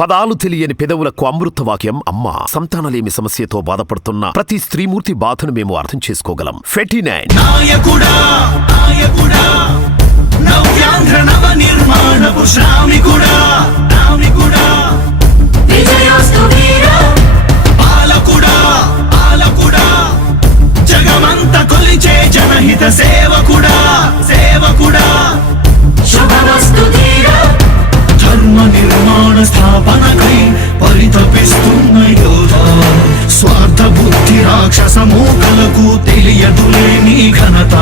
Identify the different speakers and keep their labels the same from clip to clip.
Speaker 1: పదాలు తెలియని పెదవులకు అమృత వాక్యం అమ్మ. సంతానలేమి సమస్యతో బాధపడుతున్న ప్రతి స్త్రీమూర్తి బాధను మేము అర్థం చేసుకోగలం. ఫెటీ నైన్
Speaker 2: నిర్మాణపు శ్రామికుడా శ్రామికుడా బుద్ధి రాక్షస మూకలకు తెలియదులే నీ ఘనత.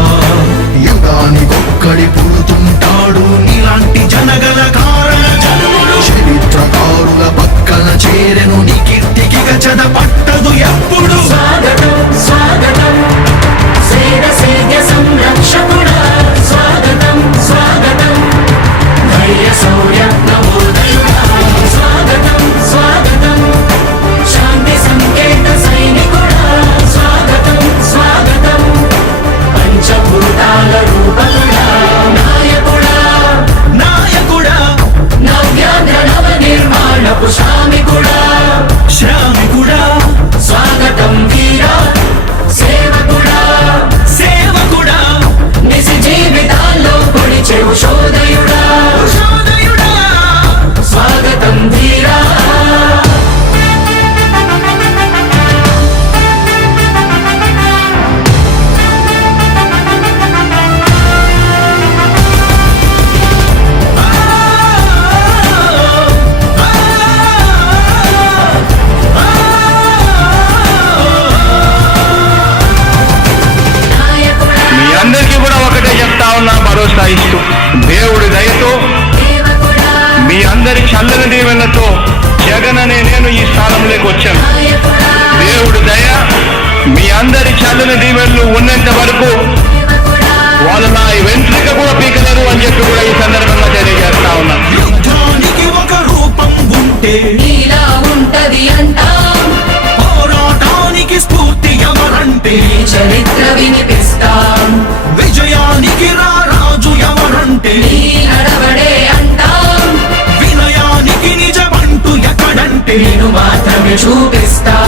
Speaker 2: యుగానికొక్కడి పుడుతుంటాడు నీలాంటి జనగల కారణ జన్ముడు చరిత్రకారుల పక్కన చేరెను నీ కీర్తికి గచద పట్టదు ఎప్పుడు.
Speaker 3: స్వాగతం స్వాగతం.
Speaker 4: నేను ఈ స్థానంలోకి వచ్చాను. దేవుడి దయ మీ అందరి చల్లని దీవెనలు ఉన్నంత వరకు వాళ్ళు నా వెంట్రిక కూడా పీకలేరు అని చెప్పి కూడా ఈ సందర్భంగా తెలియజేస్తా ఉన్నాను.
Speaker 2: ఒక రూపం ఉంటే
Speaker 3: నీలా ఉంటది అంటాం.
Speaker 2: పోరాటానికి స్ఫూర్తి ఎవరంటే
Speaker 3: నీ చరిత్ర వినిపిస్తాం.
Speaker 2: విజయానికి రారాజు ఎవరంటే
Speaker 3: నీ నడవడే అంటాం.
Speaker 2: వినయానికి నిజమంటూ ఎక్కడంటే
Speaker 3: నేను మాత్రమే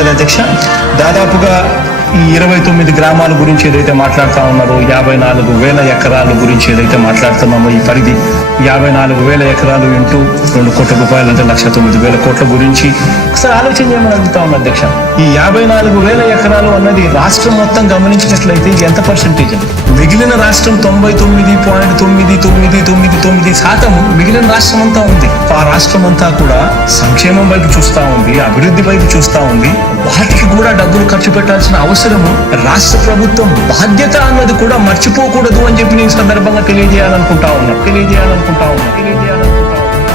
Speaker 5: కదా అధ్యక్ష? దాదాపుగా ఈ ఇరవై తొమ్మిది గ్రామాల గురించి ఏదైతే మాట్లాడుతా ఉన్నారో యాభై నాలుగు వేల ఎకరాల గురించి ఏదైతే మాట్లాడుతున్నామో ఈ పరిధి యాభై నాలుగు వేల ఎకరాలు ఇంటూ రెండు కోట్ల రూపాయలు అంటే లక్ష తొమ్మిది వేల కోట్ల గురించి ఒకసారి ఆలోచన చేయమని అడుగుతా ఉన్నా అధ్యక్ష. ఈ యాభై నాలుగు వేల ఎకరాలు అన్నది రాష్ట్రం మొత్తం గమనించినట్లయితే ఇది ఎంత పర్సెంటేజ్ మిగిలిన రాష్ట్రం తొంభై తొమ్మిది పాయింట్ తొమ్మిది తొమ్మిది తొమ్మిది తొమ్మిది శాతం మిగిలిన రాష్ట్రం అంతా ఉంది. ఆ రాష్ట్రం అంతా కూడా సంక్షేమం వైపు చూస్తా ఉంది అభివృద్ధి వైపు చూస్తా ఉంది. వాటికి కూడా డబ్బులు ఖర్చు పెట్టాల్సిన అవసరము రాష్ట్ర ప్రభుత్వం బాధ్యత అన్నది కూడా మర్చిపోకూడదు అని చెప్పి నేను ఈ సందర్భంగా తెలియజేయాలనుకుంటా ఉన్నా. తెలియజేయాలనుకుంటా ఉన్నా తెలియజేయాలనుకుంటా ఉన్నా.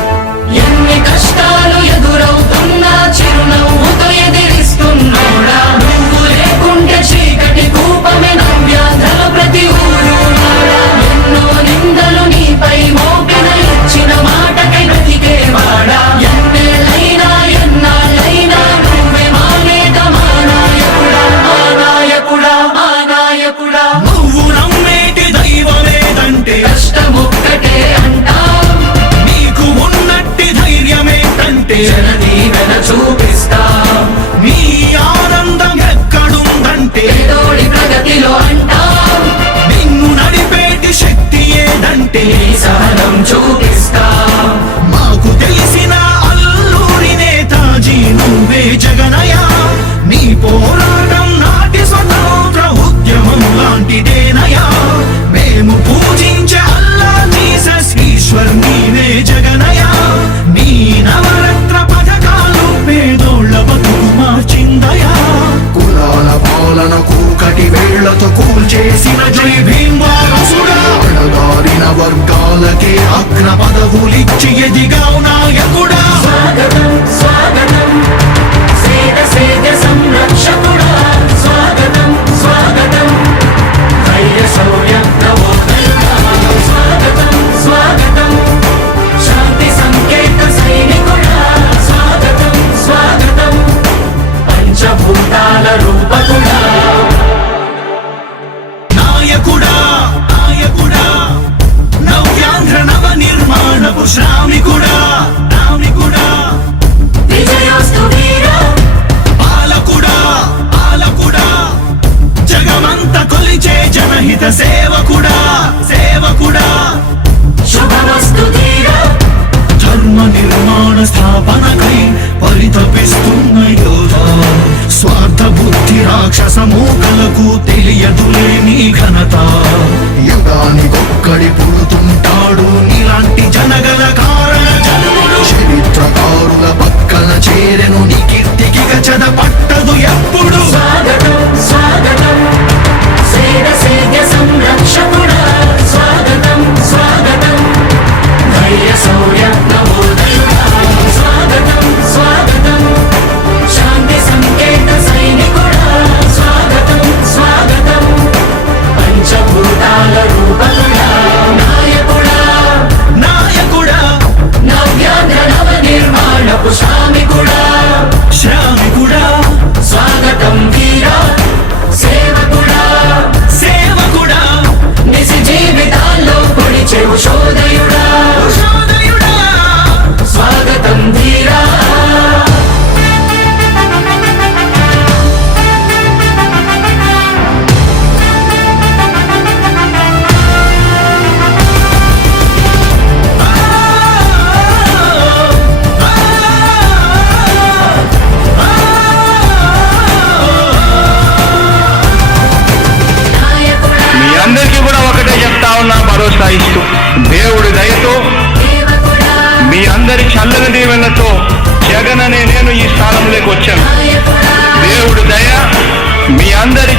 Speaker 3: ఎన్ని కష్టాలు ఎదురవుతున్నా
Speaker 2: చిరునవ్వు
Speaker 6: అంత
Speaker 2: కొలిచే జనహిత సేవకుడా
Speaker 6: సేవకుడా.
Speaker 2: శుభవస్తు
Speaker 3: ధర్మ నిర్మాణ స్థాపనకై పరితపిస్తున్న యోధ. స్వార్థ బుద్ధి రాక్షస మూకలకు తెలియదులేని
Speaker 2: ఘనత.
Speaker 3: యుగానికొక్కడి పురు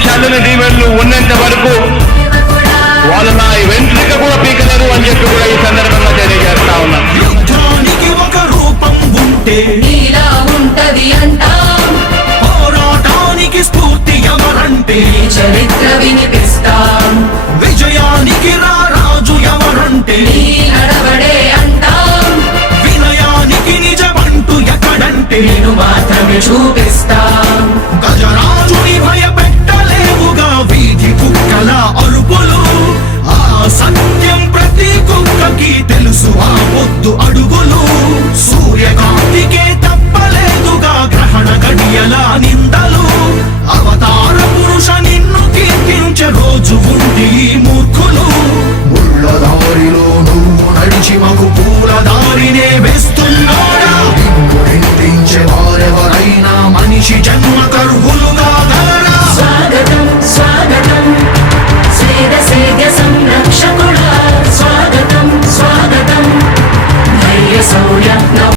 Speaker 3: చల్లని దీవెళ్ళు ఉన్నంత వరకు వాళ్ళ నా వెంట్రిక కూడా పీకలేరు అని చెప్పి కూడా ఈ సందర్భంగా తెలియజేస్తా ఉన్నా.
Speaker 6: ఒక రూపం ఉంటే
Speaker 2: ఉంటది అంటా.
Speaker 6: పోరాటానికి విజయానికి రాజు నిజమంటూ ఎక్కడంటే
Speaker 2: నేను మాత్రమే
Speaker 6: కోరినే వేస్తూ